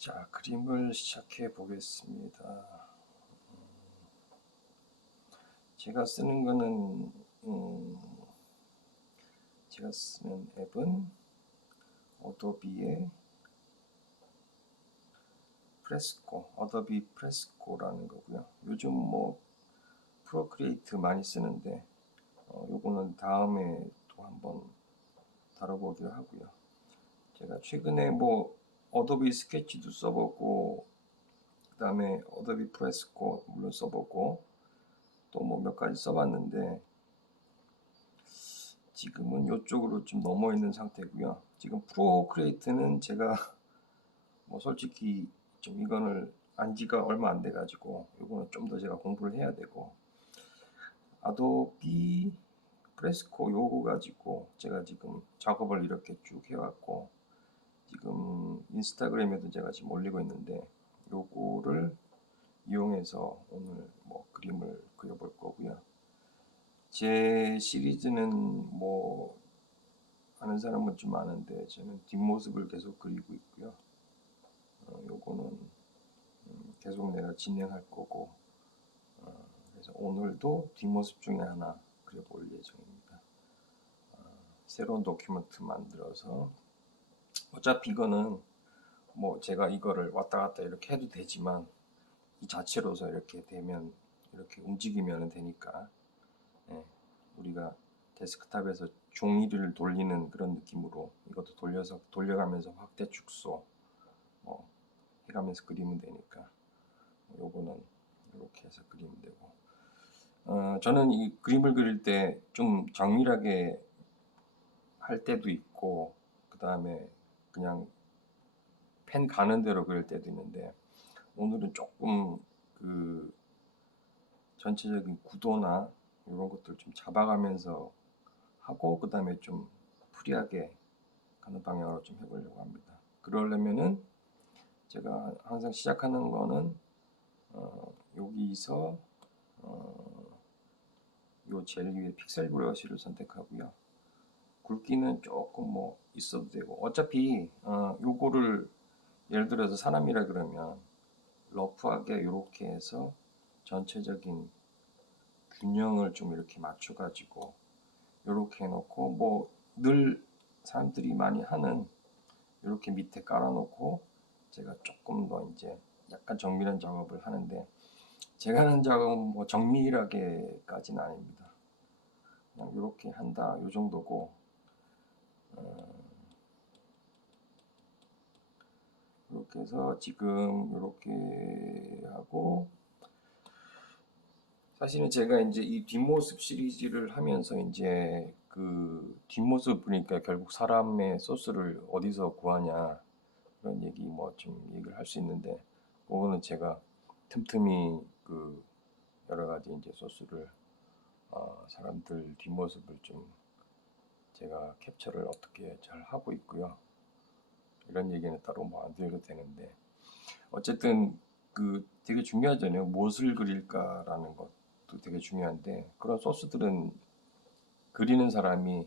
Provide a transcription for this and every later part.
자, 그림을 시작해 보겠습니다. 제가 쓰는 거는, 제가 쓰는 앱은 어도비의 어도비 프레스코라는 거고요. 요즘 프로크리에이트 많이 쓰는데, 요거는 다음에 또 한번 다뤄보기로 하고요. 제가 최근에 어도비 스케치도 써보고, 그 다음에 어도비 프레스코 물론 써보고, 또 몇 가지 써봤는데, 지금은 이쪽으로 좀 넘어 있는 상태고요. 지금 프로크리에이트는 제가 솔직히 좀 이거를 안 지가 얼마 안 돼가지고 이거는 좀 더 제가 공부를 해야 되고, 아도비 프레스코 요거 가지고 제가 지금 작업을 이렇게 쭉 해왔고, 지금 인스타그램에도 제가 지금 올리고 있는데, 요거를 이용해서 오늘 그림을 그려볼 거고요. 제 시리즈는 아는 사람은 좀 아는데, 저는 뒷모습을 계속 그리고 있고요. 요거는 계속 내가 진행할 거고, 그래서 오늘도 뒷모습 중에 하나 그려볼 예정입니다. 새로운 도큐멘트 만들어서, 어차피 이거는 제가 이거를 왔다 갔다 이렇게 해도 되지만, 이 자체로서 이렇게 되면, 이렇게 움직이면 되니까, 예, 우리가 데스크탑에서 종이를 돌리는 그런 느낌으로 이것도 돌려가면서 확대 축소 해가면서 그리면 되니까, 요거는 이렇게 해서 그리면 되고, 저는 이 그림을 그릴 때 좀 정밀하게 할 때도 있고, 그 다음에 그냥 펜 가는 대로 그릴 때도 있는데, 오늘은 조금 그 전체적인 구도나 이런 것들 좀 잡아가면서 하고, 그 다음에 좀 프리하게 가는 방향으로 좀 해보려고 합니다. 그러려면은 제가 항상 시작하는 거는 여기서 요 제일 위에 픽셀 브러쉬를 선택하고요. 굵기는 조금 있어도 되고, 어차피 요거를 예를 들어서 사람이라 그러면 러프하게 이렇게 해서 전체적인 균형을 좀 이렇게 맞춰가지고 이렇게 해놓고, 늘 사람들이 많이 하는 이렇게 밑에 깔아놓고, 제가 조금 더 이제 약간 정밀한 작업을 하는데, 제가 하는 작업은 정밀하게까지는 아닙니다. 그냥 이렇게 한다 요 정도고, 이렇게 해서 지금 이렇게 하고, 사실은 제가 이제 이 뒷모습 시리즈를 하면서 이제 그 뒷모습 보니까 결국 사람의 소스를 어디서 구하냐, 그런 얘기 좀 얘기를 할 수 있는데, 그거는 제가 틈틈이 그 여러 가지 이제 소스를 사람들 뒷모습을 좀 제가 캡처를 어떻게 잘 하고 있고요. 이런 얘기는 따로 안 드려도 되는데, 어쨌든 그 되게 중요하잖아요. 무엇을 그릴까라는 것도 되게 중요한데, 그런 소스들은 그리는 사람이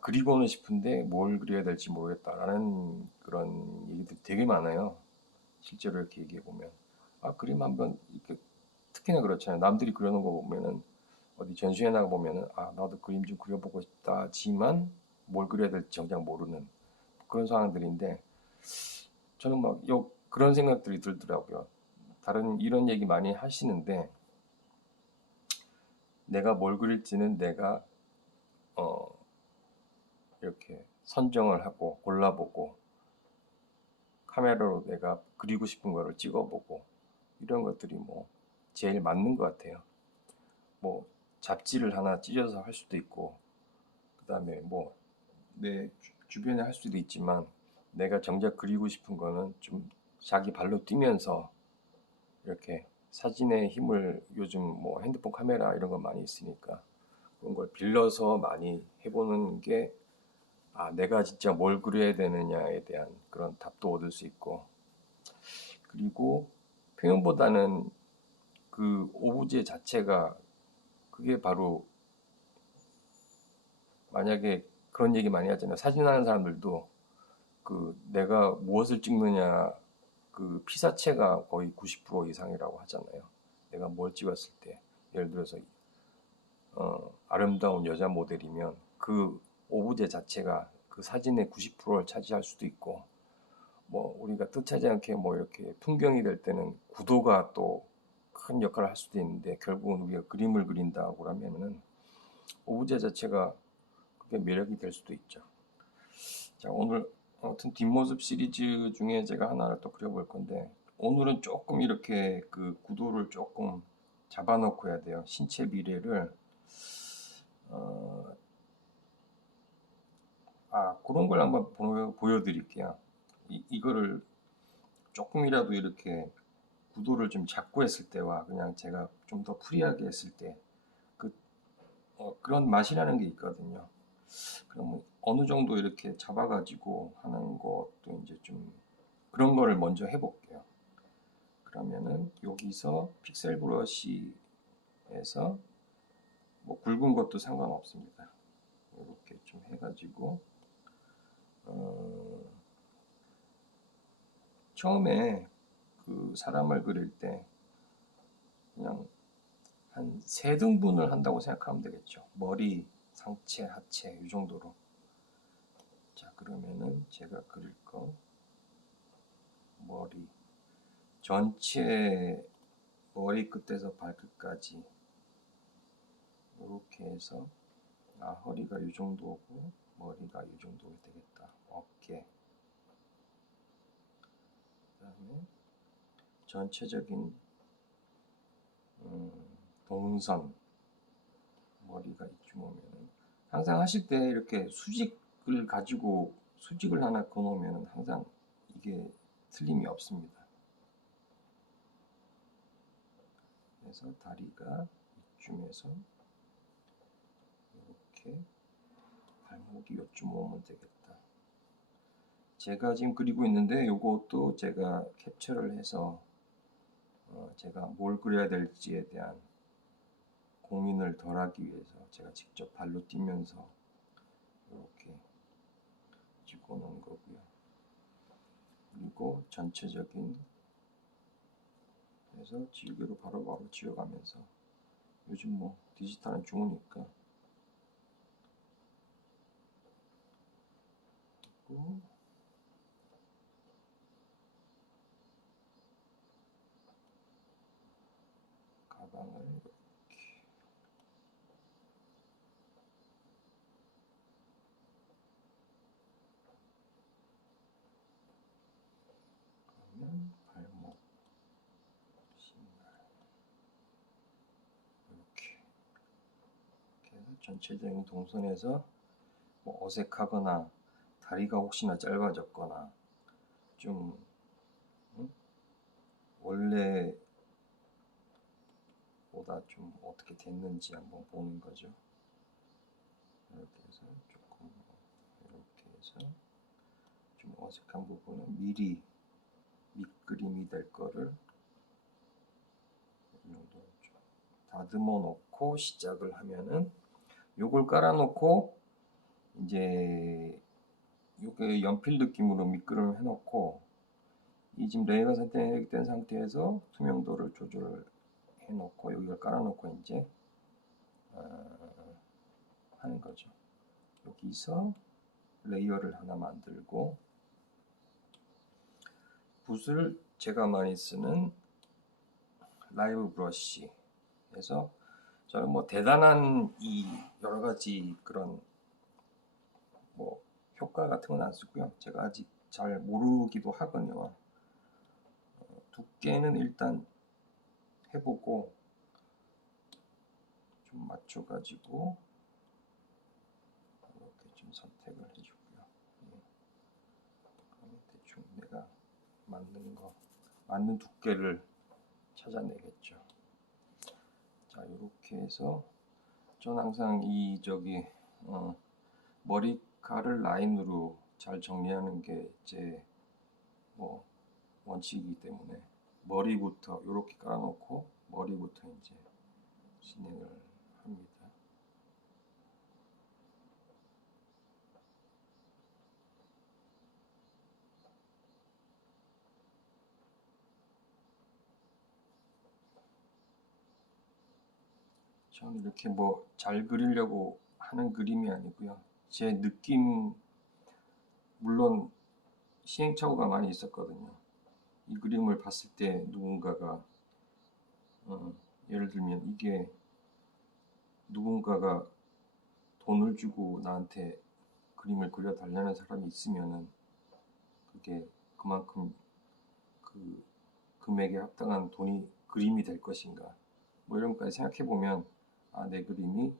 그리고는 싶은데 뭘 그려야 될지 모르겠다라는 그런 얘기들 되게 많아요. 실제로 이렇게 얘기해 보면, 그림 한번 이렇게, 특히나 그렇잖아요. 남들이 그려놓은 거 보면은, 어디 전시회 나가 보면은 나도 그림 좀 그려보고 싶다지만 뭘 그려야 될지 정작 모르는 그런 상황들인데, 저는 그런 생각들이 들더라고요. 다른 이런 얘기 많이 하시는데, 내가 뭘 그릴지는 내가 어, 이렇게 선정을 하고 골라보고, 카메라로 내가 그리고 싶은 거를 찍어보고, 이런 것들이 제일 맞는 것 같아요. 잡지를 하나 찢어서 할 수도 있고, 그 다음에 내 주변에 할 수도 있지만, 내가 정작 그리고 싶은 거는 좀 자기 발로 뛰면서 이렇게 사진의 힘을, 요즘 핸드폰 카메라 이런 거 많이 있으니까 그런 걸 빌려서 많이 해보는 게, 내가 진짜 뭘 그려야 되느냐에 대한 그런 답도 얻을 수 있고, 그리고 표현보다는 그 오브제 자체가, 그게 바로, 만약에 그런 얘기 많이 하잖아요. 사진하는 사람들도 그 내가 무엇을 찍느냐, 그 피사체가 거의 90% 이상이라고 하잖아요. 내가 뭘 찍었을 때 예를 들어서 아름다운 여자 모델이면 그 오브제 자체가 그 사진의 90%를 차지할 수도 있고, 뭐 우리가 뜻하지 않게 뭐 이렇게 풍경이 될 때는 구도가 또 큰 역할을 할 수도 있는데, 결국은 우리가 그림을 그린다고 하면은 오브제 자체가 그게 매력이 될 수도 있죠. 자, 오늘 아무튼 뒷모습 시리즈 중에 제가 하나를 또 그려볼 건데, 오늘은 조금 이렇게 그 구도를 조금 잡아놓고 해야 돼요. 신체 비례를 그런 걸 한번 보여드릴게요. 이거를 조금이라도 이렇게 구도를 좀 잡고 했을 때와 그냥 제가 좀 더 프리하게 했을 때 그런 맛이라는 게 있거든요. 그럼 어느 정도 이렇게 잡아가지고 하는 것도 이제 좀 그런 거를 먼저 해볼게요. 그러면은 여기서 픽셀 브러쉬에서 뭐 굵은 것도 상관없습니다. 이렇게 좀 해가지고 처음에 그 사람을 그릴 때 그냥 한 세 등분을 한다고 생각하면 되겠죠. 머리, 상체, 하체 이 정도로. 자, 그러면은 제가 그릴 거 머리 전체 머리 끝에서 발끝까지 이렇게 해서 허리가 이 정도고 머리가 이 정도 되겠다. 어깨, 그다음에 전체적인 동선 머리가 이쯤 오면은 항상 하실 때 이렇게 수직을 가지고 수직을 하나 그어놓으면 항상 이게 틀림이 없습니다. 그래서 다리가 이쯤에서 이렇게 발목이 이쯤 오면 되겠다. 제가 지금 그리고 있는데 이것도 제가 캡처를 해서 제가 뭘 그려야 될지에 대한 고민을 덜하기 위해서 제가 직접 발로 뛰면서 이렇게 찍어놓은 거고요. 그리고 전체적인 그래서 지우개로 바로바로 지워가면서 요즘 뭐 디지털은 좋으니까 그리고 가방을 이렇게 하면 발목, 신발 이렇게 해서 전체적인 동선에서 뭐 어색하거나 다리가 혹시나 짧아졌거나 좀 원래보다 좀 어떻게 됐는지 한번 보는 거죠. 이렇게 해서 조금 이렇게 해서 좀 어색한 부분은 미리 밑그림이 될 거를 이 정도 다듬어 놓고 시작을 하면은 요걸 깔아 놓고 이제 요게 연필 느낌으로 밑그림을 해 놓고 이 지금 레이어가 선택된 상태에서 투명도를 조절해 놓고 여기를 깔아 놓고 이제 하는 거죠. 여기서 레이어를 하나 만들고 붓을 제가 많이 쓰는 라이브 브러쉬 해서 저는 뭐 대단한 이 여러 가지 그런 뭐 효과 같은 건 안 쓰고요. 제가 아직 잘 모르기도 하거든요. 두께는 일단 해보고 좀 맞춰가지고 이렇게 좀 선택을 해주고요. 대충 내가 맞는 두께를 찾아내겠죠. 자, 이렇게 해서 전 항상 이 머리카락을 라인으로 잘 정리하는 게 제 뭐 원칙이기 때문에 머리부터 이렇게 깔아놓고 머리부터 이제 진행을 합니다. 저는 이렇게 뭐 잘 그리려고 하는 그림이 아니고요. 제 느낌, 물론 시행착오가 많이 있었거든요. 이 그림을 봤을 때 누군가가 예를 들면 이게 누군가가 돈을 주고 나한테 그림을 그려달라는 사람이 있으면은 그게 그만큼 그 금액에 합당한 돈이 그림이 될 것인가 뭐 이런 것까지 생각해 보면 아, 내 그림이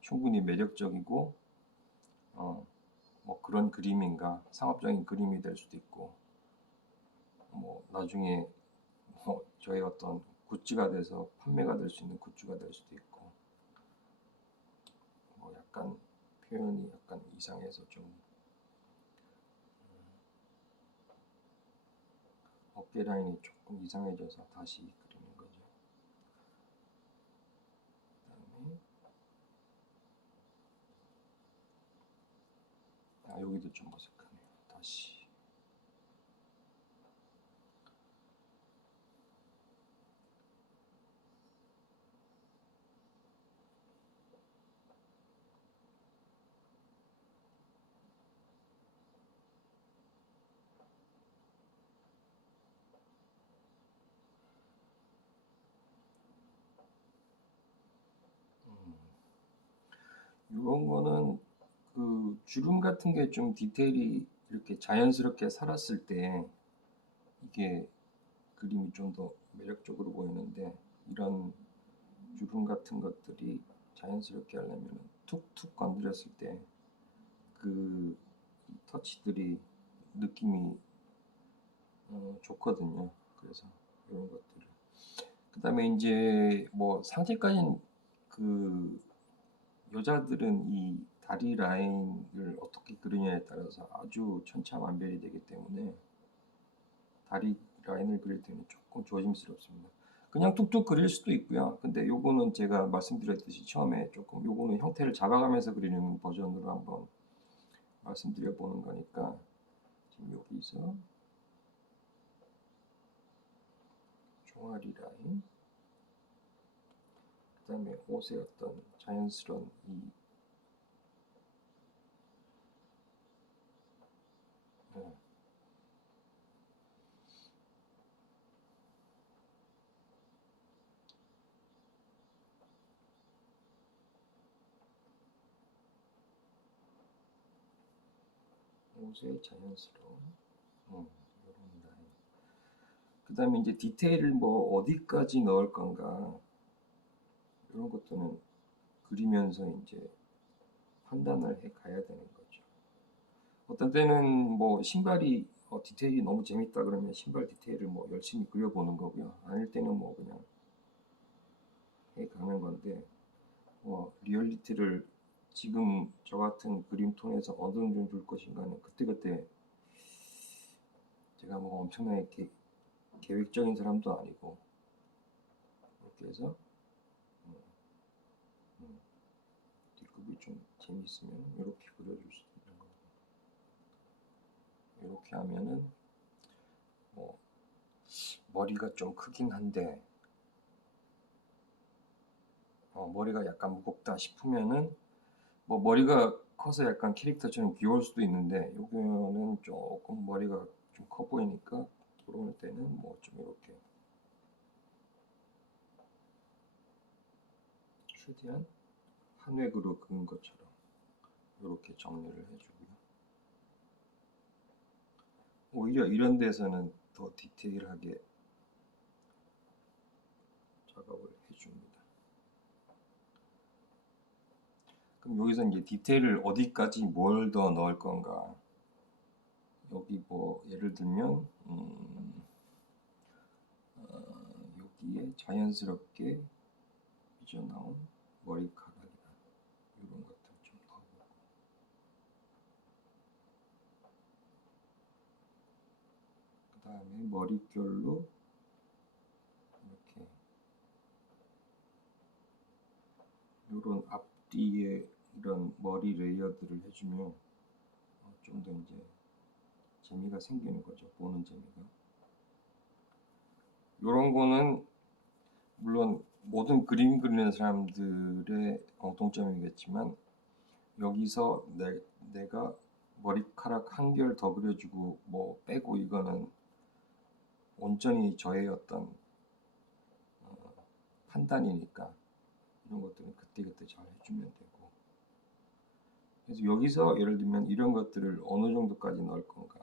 충분히 매력적이고 뭐 그런 그림인가 상업적인 그림이 될 수도 있고 뭐 나중에 뭐 저의 어떤 굿즈가 돼서 판매가 될 수 있는 굿즈가 될 수도 있고 뭐 약간 표현이 약간 이상해서 좀 어깨 라인이 조금 이상해져서 다시 그리는 거죠. 그다음에 아, 여기도 좀 어색하네요. 다시 이런 거는 그 주름 같은 게 좀 디테일이 이렇게 자연스럽게 살았을 때 이게 그림이 좀 더 매력적으로 보이는데 이런 주름 같은 것들이 자연스럽게 하려면 툭툭 건드렸을 때 그 터치들이 느낌이 좋거든요. 그래서 이런 것들을. 그다음에 이제 뭐 상체까지는 그 여자들은 이 다리 라인을 어떻게 그리냐에 따라서 아주 천차만별이 되기 때문에 다리 라인을 그릴 때는 조금 조심스럽습니다. 그냥 툭툭 그릴 수도 있고요. 근데 요거는 제가 말씀드렸듯이 처음에 조금 요거는 형태를 잡아가면서 그리는 버전으로 한번 말씀드려 보는 거니까 지금 여기서 종아리 라인 그다음에 옷의 어떤 자연스러운 이 네, 옷의 자연스러운 이런 라인. 그다음에 이제 디테일을 뭐 어디까지 넣을 건가 이런 것들은 그리면서 이제 판단을 해 가야 되는 거죠. 어떤 때는 뭐 신발이 디테일이 너무 재밌다 그러면 신발 디테일을 뭐 열심히 그려보는 거고요. 아닐 때는 뭐 그냥 해 가는 건데 리얼리티를 지금 저 같은 그림 톤에서 어느 정도 줄 것인가는 그때그때 제가 뭐 엄청나게 계획적인 사람도 아니고 그렇게 해서 음, 음, 뒷급이 좀 재밌으면 이렇게 그려줄 수 있는 거고 이렇게 하면은 뭐 머리가 좀 크긴 한데 머리가 약간 무겁다 싶으면은 뭐 머리가 커서 약간 캐릭터처럼 귀여울 수도 있는데 여기는 조금 머리가 좀 커 보이니까 그럴 때는 뭐 좀 이렇게 최대한 한 획으로 그은 것처럼 이렇게 정리를 해주고요. 오히려 이런 데서는 더 디테일하게 작업을 해줍니다. 그럼 여기서 이제 디테일을 어디까지 뭘 더 넣을 건가? 여기 뭐 예를 들면 여기에 자연스럽게 삐져나온 머리카락이나 이런 것들 좀 넣어보고 그 다음에 머릿결로 이렇게 이런 앞뒤에 이런 머리 레이어드를 해주면 좀 더 이제 재미가 생기는 거죠. 보는 재미가. 이런 거는 물론 모든 그림 그리는 사람들의 공통점이겠지만 여기서 내가 머리카락 한 결 더 그려주고 뭐 빼고 이거는 온전히 저의 어떤 판단이니까 이런 것들은 그때그때 잘 해주면 되고 그래서 여기서 예를 들면 이런 것들을 어느 정도까지 넣을 건가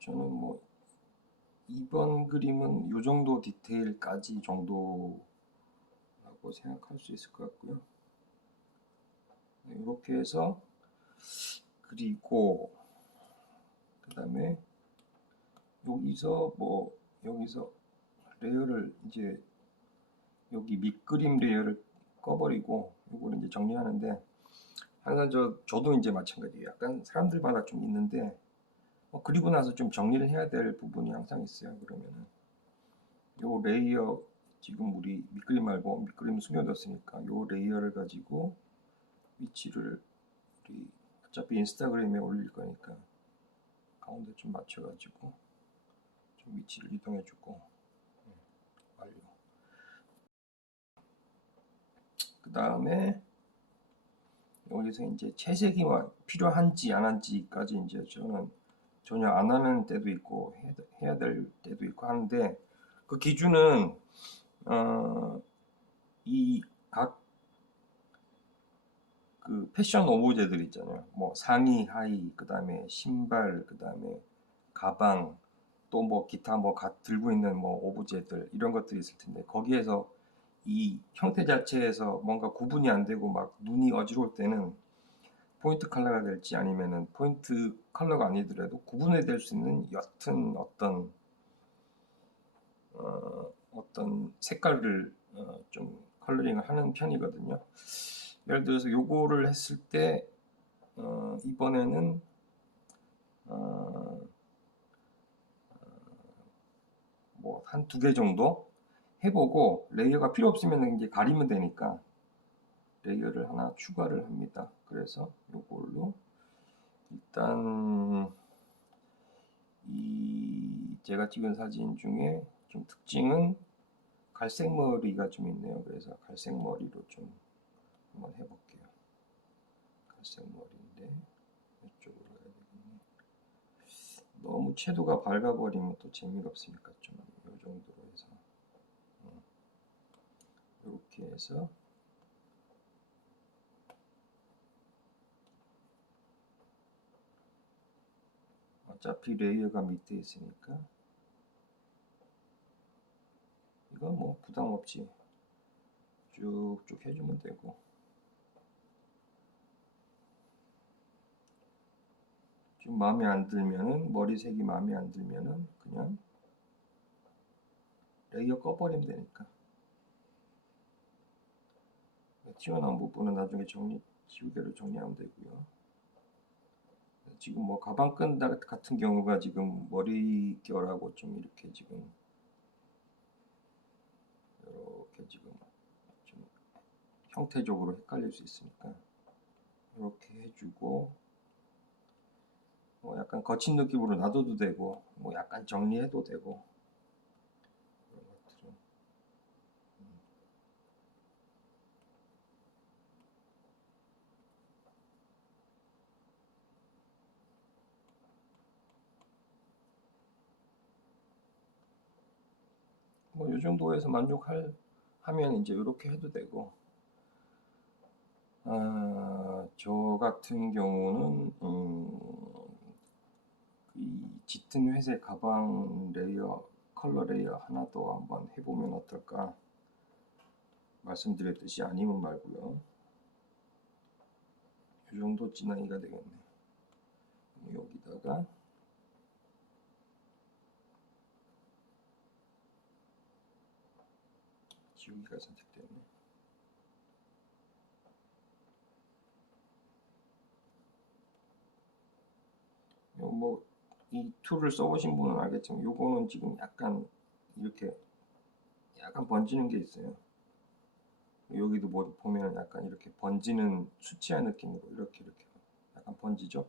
저는 뭐 이번 그림은 이 정도 디테일까지 정도라고 생각할 수 있을 것 같고요. 이렇게 해서 그리고 그 다음에 여기서 레이어를 이제 여기 밑그림 레이어를 꺼버리고 이거를 이제 정리하는데 항상 저도 이제 마찬가지예요. 약간 사람들마다 좀 있는데 그리고 나서 좀 정리를 해야 될 부분이 항상 있어요. 그러면은 요 레이어 지금 우리 밑그림 말고 밑그림 숨겨뒀으니까 요 레이어를 가지고 위치를 우리 어차피 인스타그램에 올릴 거니까 가운데 좀 맞춰가지고 좀 위치를 이동해주고 완료. 그 다음에 여기서 이제 채색이 필요한지 안 한지까지 이제 저는 전혀 안 하는 때도 있고 해야 될 때도 있고 하는데 그 기준은 이 각 그 패션 오브제들 있잖아요. 뭐 상의, 하의, 그 다음에 신발, 그 다음에 가방, 또 뭐 기타 뭐 들고 있는 뭐 오브제들 이런 것들이 있을 텐데 거기에서 이 형태 자체에서 뭔가 구분이 안 되고 막 눈이 어지러울 때는 포인트 컬러가 될지 아니면은 포인트 컬러가 아니더라도 구분해낼 수 있는 옅은 어떤 색깔을 좀 컬러링을 하는 편이거든요. 예를 들어서 요거를 했을 때 이번에는 뭐 한 두 개 정도 해보고 레이어가 필요 없으면 이제 가리면 되니까 레이어를 하나 추가를 합니다. 그래서 요걸로 일단 이 제가 찍은 사진 중에 좀 특징은 갈색 머리가 좀 있네요. 그래서 갈색 머리로 좀 한번 해볼게요. 갈색 머리인데 이쪽으로 가야 되겠네. 너무 채도가 밝아버리면 또 재미가 없으니까 좀 이 정도로 해서 이렇게 해서 어차피 레이어가 밑에 있으니까 이건 뭐 부담 없이 쭉쭉 해주면 되고 좀 마음에 안 들면은 머리색이 마음에 안 들면은 그냥 레이어 꺼버리면 되니까 튀어나온 부분은 나중에 지우개로 정리하면 되고요. 지금 뭐 가방끈 같은 경우가 지금 머리결하고 좀 이렇게 지금 좀 형태적으로 헷갈릴 수 있으니까 이렇게 해주고 뭐 약간 거친 느낌으로 놔둬도 되고 뭐 약간 정리해도 되고 그런 것들은 뭐 이 정도에서 하면 이제 이렇게 해도 되고 저 같은 경우는 이 짙은 회색 가방 레이어 컬러 레이어 하나 더 한번 해보면 어떨까 말씀드렸듯이 아니면 말고요. 이 정도 진하기가 되겠네. 여기다가 지우기가 선택되네. 뭐이 툴을 써보신 분은 알겠지만 요거는 지금 약간 이렇게 약간 번지는 게 있어요. 여기도 뭐 보면 약간 이렇게 번지는 수치화 느낌으로 이렇게 약간 번지죠.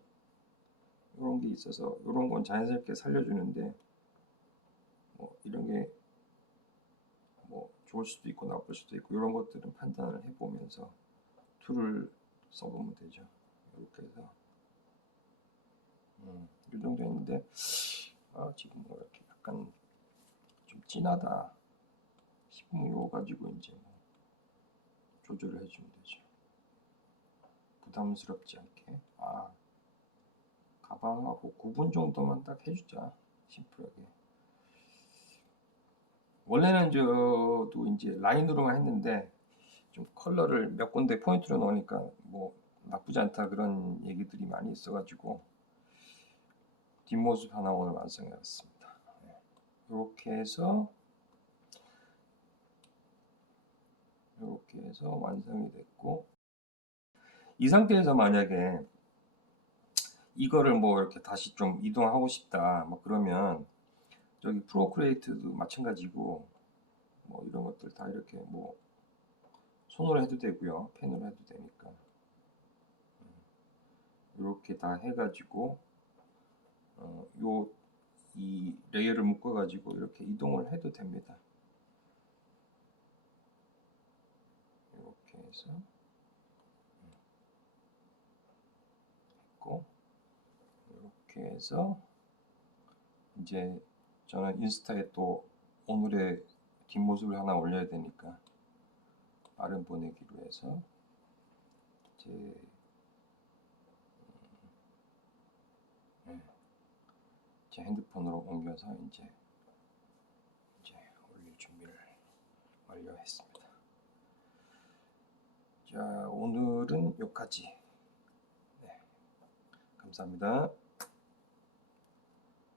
이런 게 있어서 이런 건 자연스럽게 살려주는데 뭐 이런 게 뭐 좋을 수도 있고 나쁠 수도 있고 이런 것들은 판단을 해보면서 툴을 써보면 되죠. 이렇게 해서 이 정도 있는데 지금 뭐 이렇게 약간 좀 진하다 싶으면 이거 가지고 이제 뭐 조절을 해주면 되죠. 부담스럽지 않게. 가방하고 9분 정도만 딱 해주자. 심플하게. 원래는 저도 이제 라인으로만 했는데 좀 컬러를 몇 군데 포인트로 넣으니까 뭐 나쁘지 않다 그런 얘기들이 많이 있어가지고 뒷모습 하나 오늘 완성해봤습니다. 이렇게 해서 완성이 됐고, 이 상태에서 만약에 이거를 뭐 이렇게 다시 좀 이동하고 싶다 뭐 그러면 저기 프로크리에이트도 마찬가지고 뭐 이런 것들 다 이렇게 뭐 손으로 해도 되고요, 펜으로 해도 되니까 이렇게 다 해가지고 이 레이어를 묶어가지고 이렇게 이동을 해도 됩니다. 이렇게 해서 했고, 이렇게 해서 이제 저는 인스타에 또 오늘의 뒷모습을 하나 올려야 되니까 빠른 보내기로 해서 제 핸드폰으로 옮겨서 이제 올릴 준비를 완료했습니다. 자, 오늘은 여기까지. 네, 감사합니다.